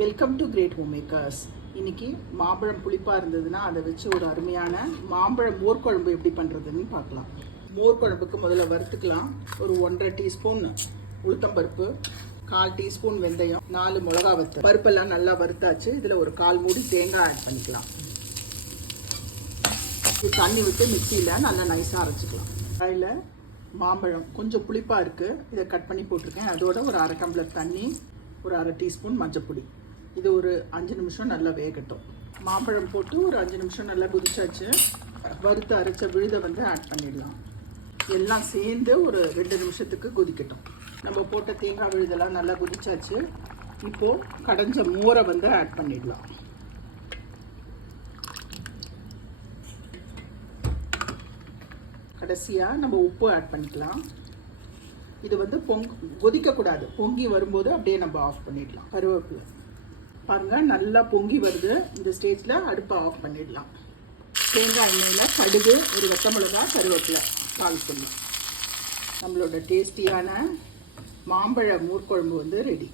Welcome to great home makers. இன்னைக்கு மாம்பழம் புளிப்பாக இருந்ததுன்னா அதை வச்சு ஒரு அருமையான மாம்பழம் மோர் குழம்பு எப்படி பண்ணுறதுன்னு பார்க்கலாம். மோர் குழம்புக்கு முதல்ல வறுத்துக்கலாம். ஒரு 1.5 டீஸ்பூன் உளுத்தம்பருப்பு, 1/4 டீஸ்பூன் வெந்தயம், 4 மிளகா வத்தல். பருப்பெல்லாம் நல்லா வறுத்தாச்சு. இதில் ஒரு 1/4 மூடி தேங்காய் ஆட் பண்ணிக்கலாம். இது தண்ணி விட்டு மிக்சியில் நல்லா நைஸாக அரைச்சிக்கலாம். அதில் மாம்பழம் கொஞ்சம் புளிப்பாக இருக்குது, இதை கட் பண்ணி போட்டிருக்கேன். அதோட ஒரு 1/2 டம்ளர் தண்ணி, ஒரு 1/2 டீஸ்பூன் மஞ்சப்பொடி. இது ஒரு 5 நிமிஷம் நல்லா வேகட்டும். மாம்பழம் போட்டு ஒரு 5 நிமிஷம் நல்லா கொதிச்சாச்சு. வறுத்து அரைச்ச விழுதை ஆட் பண்ணிடலாம். எல்லாம் சேர்ந்து ஒரு 2 நிமிஷத்துக்கு கொதிக்கட்டும். நம்ம போட்ட தேங்காய் விழுதெல்லாம் நல்லா கொதிச்சாச்சு. இப்போது கடைஞ்ச மோரை ஆட் பண்ணிடலாம். கடைசியாக நம்ம உப்பு ஆட் பண்ணிக்கலாம். இது கொதிக்கக்கூடாது. பொங்கி வரும்போது அப்படியே நம்ம ஆஃப் பண்ணிடலாம். கருவேப்பிலை பாருங்கள், நல்லா பொங்கி வருது. இந்த ஸ்டேஜில் அடுப்பை ஆஃப் பண்ணிடலாம். தேங்காய் எண்ணெயில் கடுகு, ஒரு வெட்டை மிளகா, கருவேப்பிலை தாளிச்சிடலாம். நம்மளோட டேஸ்டியான மாம்பழ மோர் குழம்பு ரெடி.